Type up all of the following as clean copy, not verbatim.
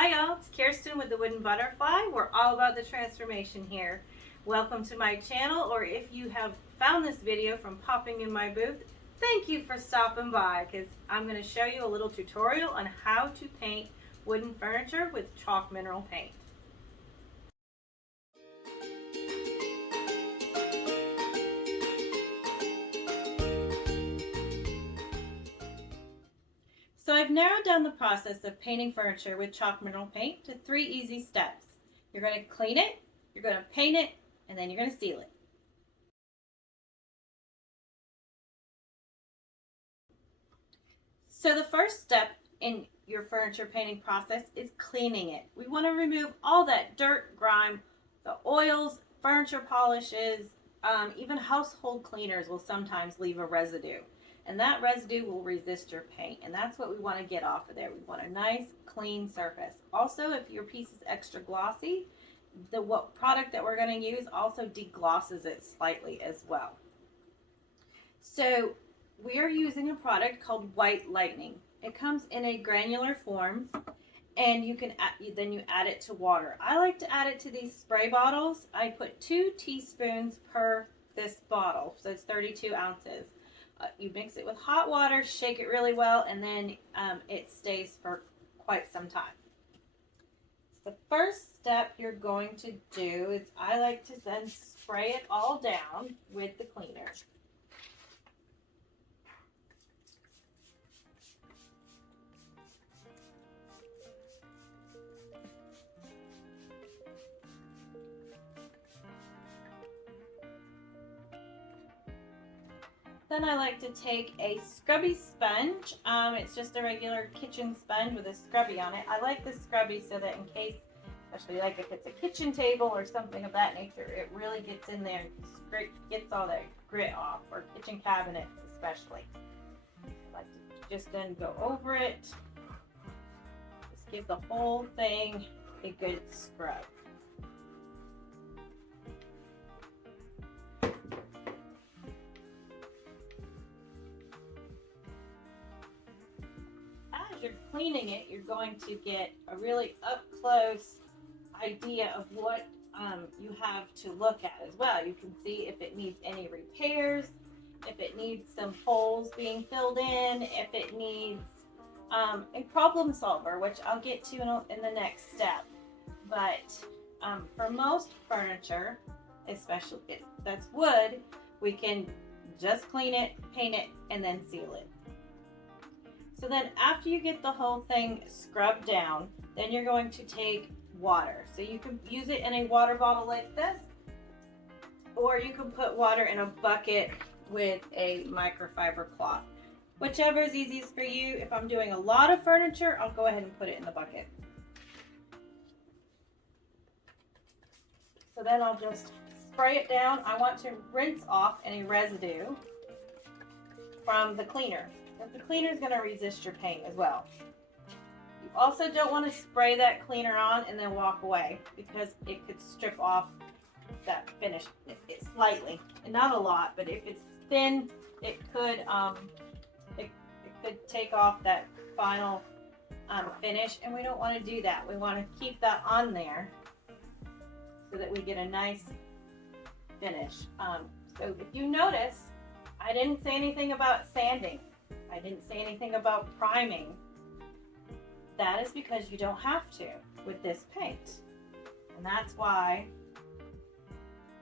Hi y'all, it's Kirsten with the Wooden Butterfly. We're all about the transformation here. Welcome to my channel, or if you have found this video from popping in my booth, thank you for stopping by because I'm going to show you a little tutorial on how to paint wooden furniture with chalk mineral paint. So I've narrowed down the process of painting furniture with chalk mineral paint to 3 easy steps. You're going to clean it, you're going to paint it, and then you're going to seal it. So the first step in your furniture painting process is cleaning it. We want to remove all that dirt, grime, the oils, furniture polishes, even household cleaners will sometimes leave a residue. And that residue will resist your paint. And that's what we want to get off of there. We want a nice, clean surface. Also, if your piece is extra glossy, the product that we're going to use also deglosses it slightly as well. So we are using a product called White Lightning. It comes in a granular form, and you add it to water. I like to add it to these spray bottles. I put 2 teaspoons per this bottle, so it's 32 ounces. You mix it with hot water, shake it really well, and then it stays for quite some time. The first step you're going to do is I like to then spray it all down with the cleaner. Then I like to take a scrubby sponge. It's just a regular kitchen sponge with a scrubby on it. I like the scrubby so that in case, especially like if it's a kitchen table or something of that nature, it really gets in there and gets all that grit off, or kitchen cabinets especially. I like to just then go over it. Just give the whole thing a good scrub. As you're cleaning it, you're going to get a really up close idea of what you have to look at as well. You can see if it needs any repairs, if it needs some holes being filled in, if it needs a problem solver, which I'll get to in the next step. But for most furniture, especially if that's wood, we can just clean it, paint it, and then seal it. So then after you get the whole thing scrubbed down, then you're going to take water. So you can use it in a water bottle like this, or you can put water in a bucket with a microfiber cloth. Whichever is easiest for you. If I'm doing a lot of furniture, I'll go ahead and put it in the bucket. So then I'll just spray it down. I want to rinse off any residue from the cleaner, because the cleaner is going to resist your paint as well. You also don't want to spray that cleaner on and then walk away, because it could strip off that finish slightly, and not a lot, but if it's thin, it could take off that final finish, and we don't want to do that. We want to keep that on there so that we get a nice finish. So if you notice, I didn't say anything about sanding. I didn't say anything about priming. That is because you don't have to with this paint. And that's why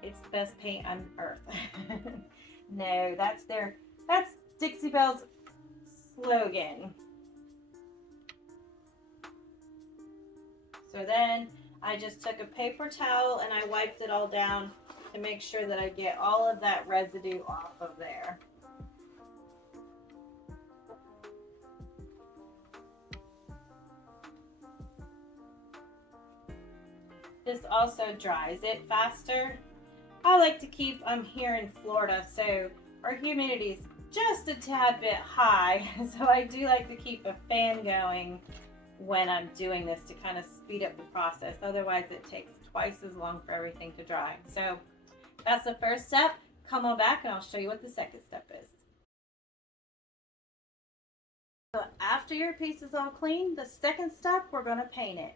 it's the best paint on earth. No, that's Dixie Belle's slogan. So then I just took a paper towel and I wiped it all down to make sure that I get all of that residue off of there. This also dries it faster. I like to keep, I'm here in Florida, so our humidity is just a tad bit high. So I do like to keep a fan going when I'm doing this to kind of speed up the process. Otherwise it takes twice as long for everything to dry. So that's the first step. Come on back and I'll show you what the second step is. So after your piece is all clean, the second step, we're going to paint it.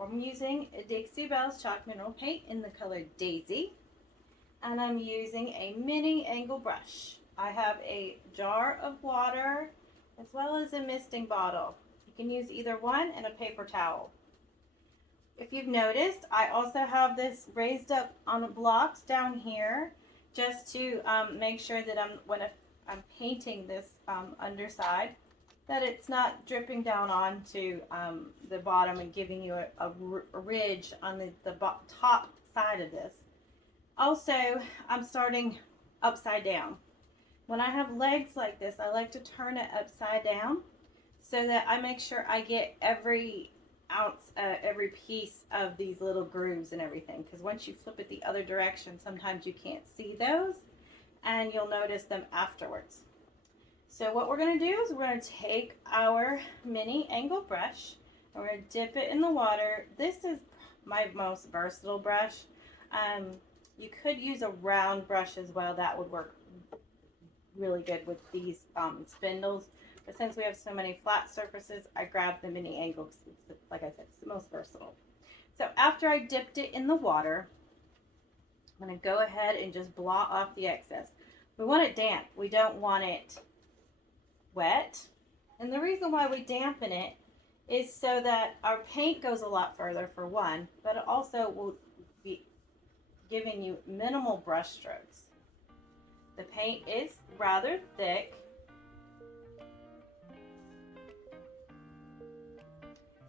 I'm using a Dixie Belle's chalk mineral paint in the color Daisy, and I'm using a mini angle brush. I have a jar of water as well as a misting bottle. You can use either one and a paper towel. If you've noticed, I also have this raised up on blocks down here just to make sure that when I'm painting this underside, that it's not dripping down onto the bottom and giving you a ridge on the top side of this. Also, I'm starting upside down. When I have legs like this, I like to turn it upside down so that I make sure I get every ounce, every piece of these little grooves and everything. Because once you flip it the other direction, sometimes you can't see those and you'll notice them afterwards. So what we're going to do is we're going to take our mini angle brush and we're going to dip it in the water. This is my most versatile brush. You could use a round brush as well. That would work really good with these spindles. But since we have so many flat surfaces, I grabbed the mini angle because, like I said, it's the most versatile. So after I dipped it in the water, I'm going to go ahead and just blot off the excess. We want it damp. We don't want it wet. And the reason why we dampen it is so that our paint goes a lot further, for one, but it also will be giving you minimal brush strokes. The paint is rather thick.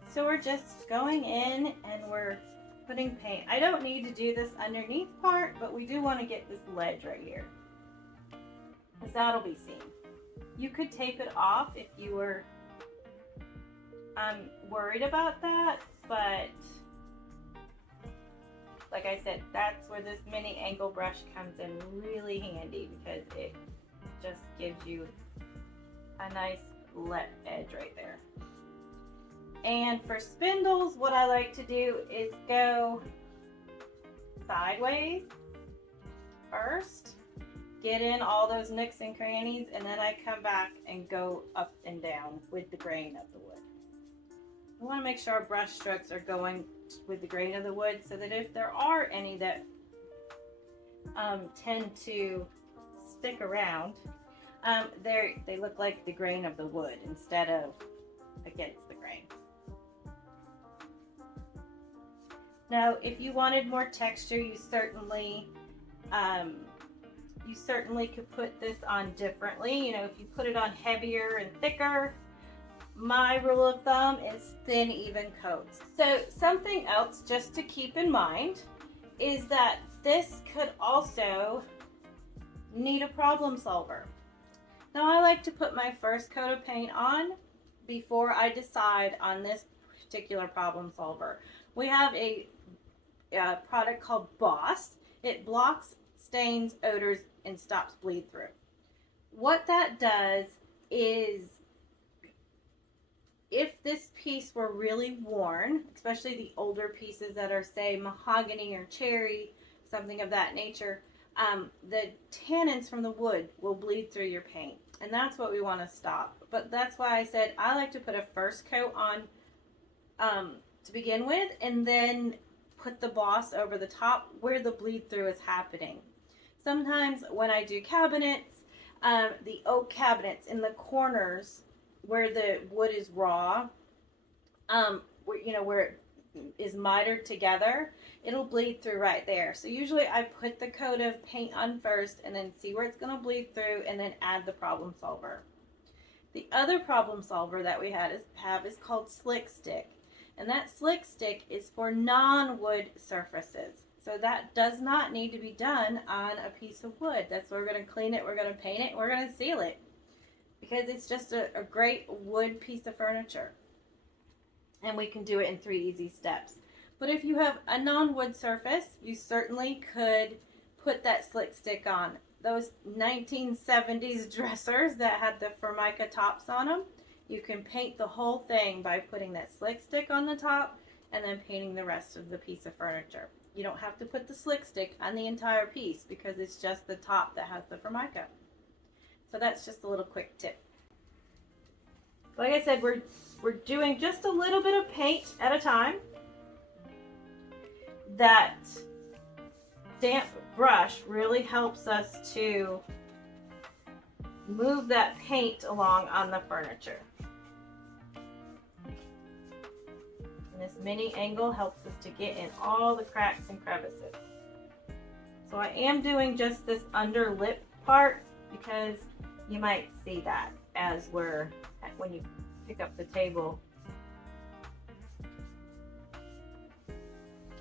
So we're just going in and we're putting paint. I don't need to do this underneath part, but we do want to get this ledge right here, because that'll be seen. You could tape it off if you were worried about that, but like I said, that's where this mini angle brush comes in really handy, because it just gives you a nice edge right there. And for spindles, what I like to do is go sideways first, get in all those nooks and crannies, and then I come back and go up and down with the grain of the wood. We want to make sure our brush strokes are going with the grain of the wood, so that if there are any that tend to stick around, they look like the grain of the wood instead of against the grain. Now, if you wanted more texture, you certainly could put this on differently. You know, if you put it on heavier and thicker, my rule of thumb is thin, even coats. So something else just to keep in mind is that this could also need a problem solver. Now, I like to put my first coat of paint on before I decide on this particular problem solver. We have a product called Boss. It blocks stains, odors, and stops bleed through. What that does is, if this piece were really worn, especially the older pieces that are, say, mahogany or cherry, something of that nature, the tannins from the wood will bleed through your paint, and that's what we want to stop. But that's why I said I like to put a first coat on to begin with, and then put the Boss over the top where the bleed through is happening. Sometimes when I do cabinets, the oak cabinets in the corners where the wood is raw, where it is mitered together, it'll bleed through right there. So usually I put the coat of paint on first and then see where it's going to bleed through, and then add the problem solver. The other problem solver that we have is called Slick Stick. And that Slick Stick is for non-wood surfaces. So that does not need to be done on a piece of wood. That's where we're going to clean it, we're going to paint it, we're going to seal it. Because it's just a great wood piece of furniture. And we can do it in 3 easy steps. But if you have a non-wood surface, you certainly could put that Slick Stick on. Those 1970s dressers that had the Formica tops on them, you can paint the whole thing by putting that Slick Stick on the top and then painting the rest of the piece of furniture. You don't have to put the Slick Stick on the entire piece, because it's just the top that has the Formica. So that's just a little quick tip. Like I said, we're doing just a little bit of paint at a time. That damp brush really helps us to move that paint along on the furniture. And this mini angle helps us to get in all the cracks and crevices. So I am doing just this under lip part because you might see that as when you pick up the table.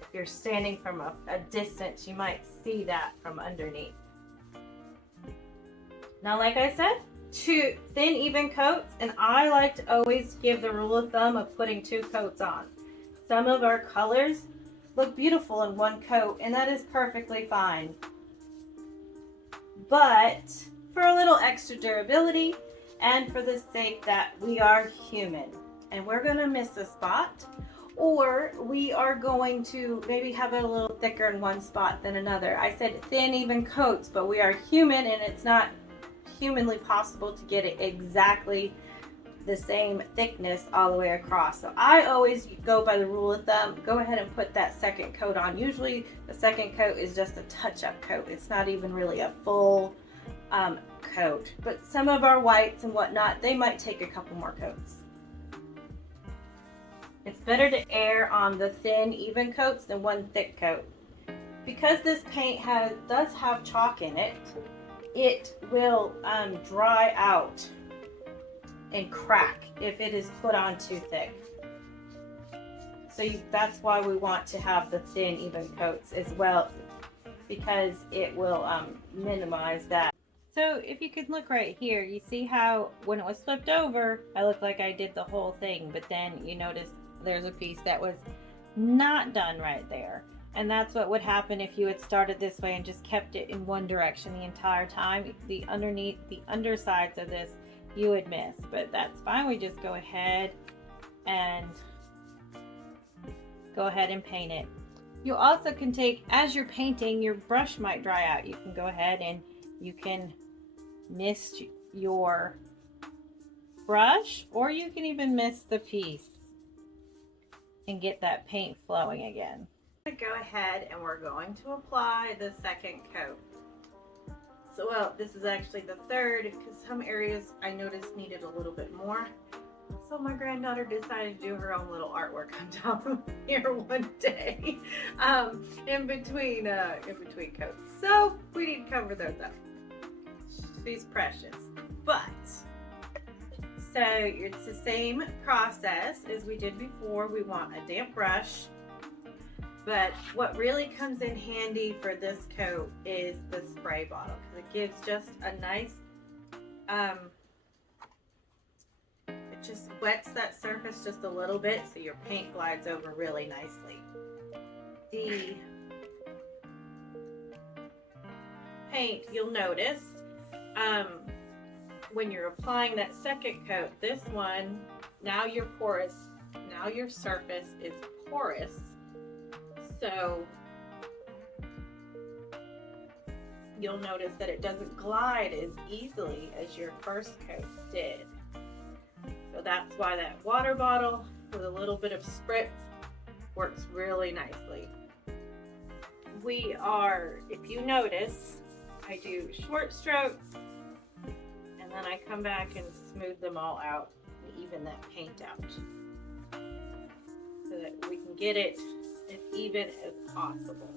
If you're standing from a distance, you might see that from underneath. Now, like I said, 2 thin even coats, and I like to always give the rule of thumb of putting 2 coats on. Some of our colors look beautiful in 1 coat, and that is perfectly fine. But for a little extra durability, and for the sake that we are human, and we're going to miss a spot, or we are going to maybe have it a little thicker in one spot than another. I said thin even coats, but we are human, and it's not humanly possible to get it exactly the same thickness all the way across. So I always go by the rule of thumb, go ahead and put that second coat on. Usually the second coat is just a touch-up coat. It's not even really a full coat. But some of our whites and whatnot, they might take a couple more coats. It's better to err on the thin, even coats than one thick coat. Because this paint does have chalk in it, it will dry out and crack if it is put on too thick. So that's why we want to have the thin, even coats as well, because it will minimize that. So if you could look right here, you see how when it was flipped over, I look like I did the whole thing, but then you notice there's a piece that was not done right there. And that's what would happen if you had started this way and just kept it in one direction the entire time. The undersides of this, you would miss, but that's fine. We just go ahead and paint it. You also can take, as you're painting, your brush might dry out. You can go ahead and you can mist your brush, or you can even mist the piece and get that paint flowing again. Go ahead and we're going to apply the second coat. So, well, this is actually the third because some areas I noticed needed a little bit more. So my granddaughter decided to do her own little artwork on top of here one day, in between coats. So we need to cover those up. She's precious, but so it's the same process as we did before. We want a damp brush. But what really comes in handy for this coat is the spray bottle, because it gives just a nice, it just wets that surface just a little bit so your paint glides over really nicely. The paint, you'll notice, when you're applying that second coat, this one, now your surface is porous. So you'll notice that it doesn't glide as easily as your first coat did. So that's why that water bottle with a little bit of spritz works really nicely. If you notice, I do short strokes and then I come back and smooth them all out and even that paint out so that we can get it as even as possible.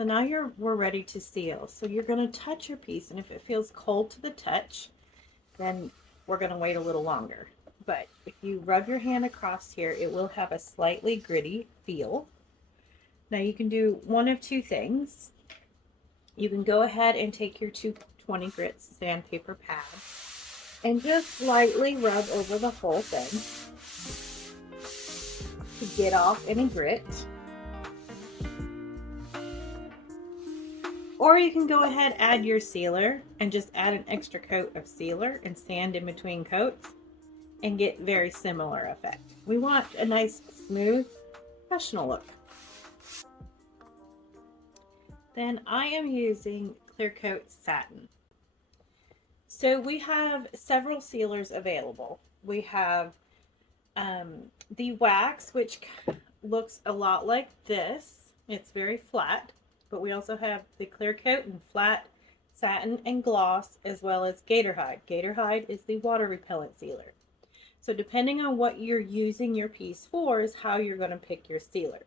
So now we're ready to seal. So you're going to touch your piece, and if it feels cold to the touch, then we're going to wait a little longer. But if you rub your hand across here, it will have a slightly gritty feel. Now you can do one of two things. You can go ahead and take your 220 grit sandpaper pad and just lightly rub over the whole thing to get off any grit. Or you can go ahead, add your sealer, and just add an extra coat of sealer and sand in between coats and get very similar effect. We want a nice, smooth, professional look. Then I am using Clear Coat Satin. So we have several sealers available. We have the wax, which looks a lot like this. It's very flat. But we also have the Clear Coat and flat, satin, and gloss, as well as Gator Hide. Gator Hide is the water repellent sealer. So depending on what you're using your piece for is how you're going to pick your sealer.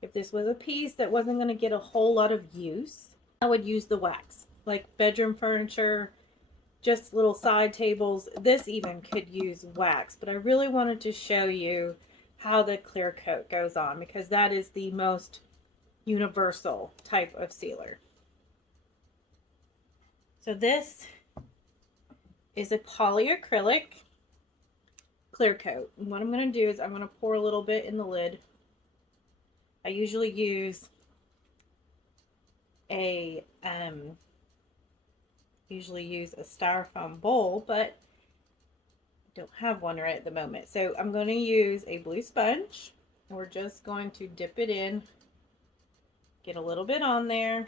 If this was a piece that wasn't going to get a whole lot of use, I would use the wax. Like bedroom furniture, just little side tables. This even could use wax. But I really wanted to show you how the Clear Coat goes on, because that is the most universal type of sealer. So this is a polyacrylic clear coat. And what I'm going to do is I'm going to pour a little bit in the lid. I usually use a styrofoam bowl, but I don't have one right at the moment. So I'm going to use a blue sponge, and we're just going to dip it in. Get a little bit on there,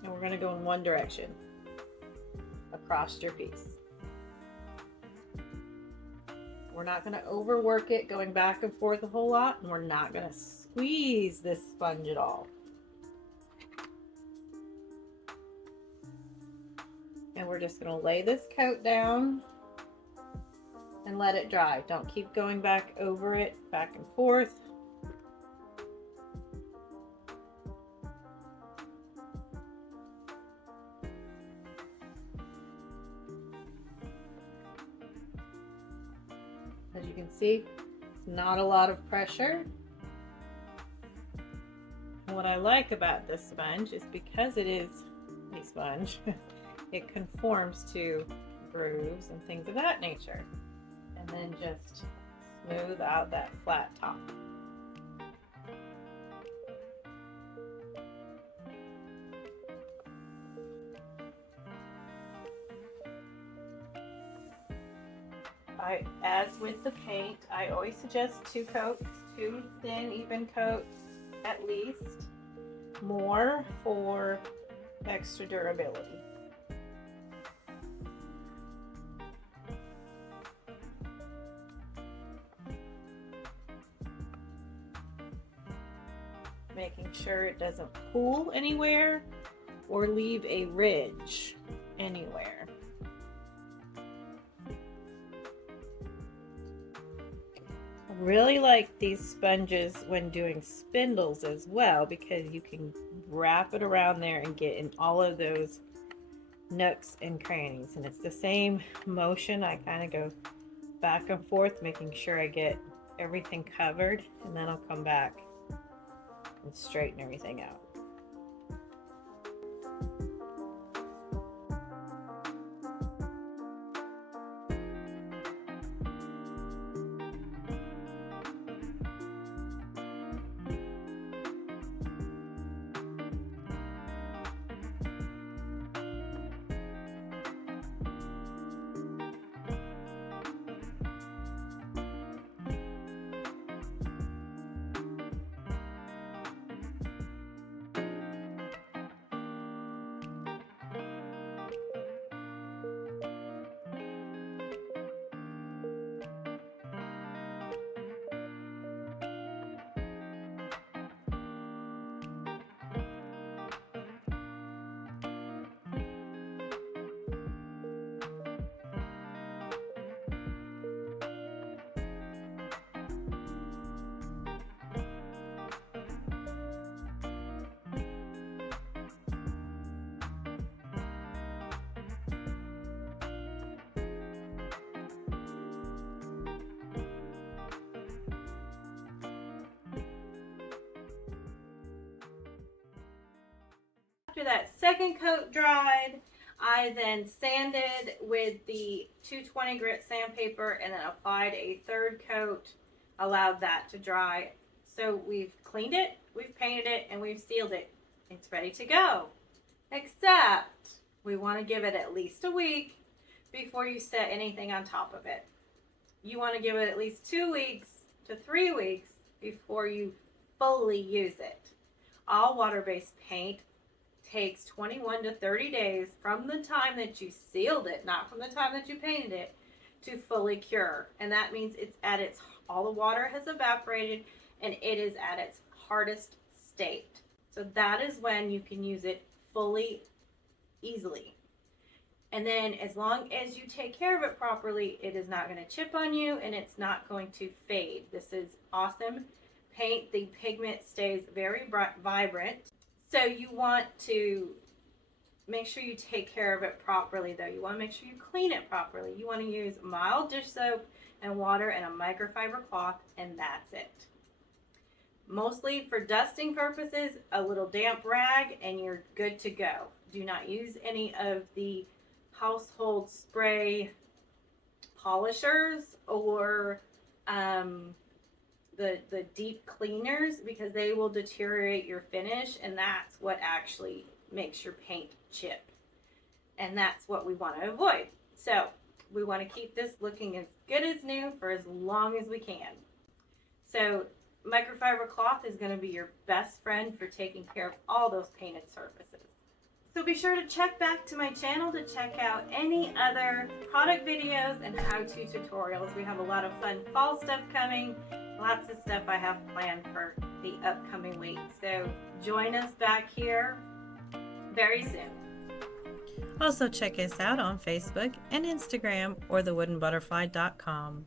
and we're going to go in one direction across your piece. We're not going to overwork it going back and forth a whole lot, and we're not going to squeeze this sponge at all. And we're just going to lay this coat down and let it dry. Don't keep going back over it, back and forth. As you can see, not a lot of pressure. And what I like about this sponge is because it is a sponge, it conforms to grooves and things of that nature. And then just smooth out that flat top. As with the paint, I always suggest 2 coats, 2 thin, even coats at least, more for extra durability. Making sure it doesn't pool anywhere or leave a ridge anywhere. I really like these sponges when doing spindles as well, because you can wrap it around there and get in all of those nooks and crannies. And it's the same motion. I kind of go back and forth, making sure I get everything covered, and then I'll come back and straighten everything out. after that second coat dried, I then sanded with the 220 grit sandpaper and then applied a third coat, allowed that to dry. So we've cleaned it, we've painted it, and we've sealed it. It's ready to go. Except we want to give it at least a week before you set anything on top of it. You want to give it at least 2 weeks to 3 weeks before you fully use it. All water-based paint takes 21 to 30 days from the time that you sealed it, not from the time that you painted it, to fully cure. And that means it's at its, all the water has evaporated and it is at its hardest state. So that is when you can use it fully, easily. And then as long as you take care of it properly, it is not going to chip on you and it's not going to fade. This is awesome paint. The pigment stays very vibrant. So you want to make sure you take care of it properly though. You want to make sure you clean it properly. You want to use mild dish soap and water and a microfiber cloth, and that's it. Mostly for dusting purposes, a little damp rag and you're good to go. Do not use any of the household spray polishers or the deep cleaners, because they will deteriorate your finish, and that's what actually makes your paint chip, and that's what we want to avoid. So we want to keep this looking as good as new for as long as we can. So microfiber cloth is going to be your best friend for taking care of all those painted surfaces. So be sure to check back to my channel to check out any other product videos and how-to tutorials. We have a lot of fun fall stuff coming, lots of stuff I have planned for the upcoming week. So join us back here very soon. Also check us out on Facebook and Instagram or thewoodenbutterfly.com.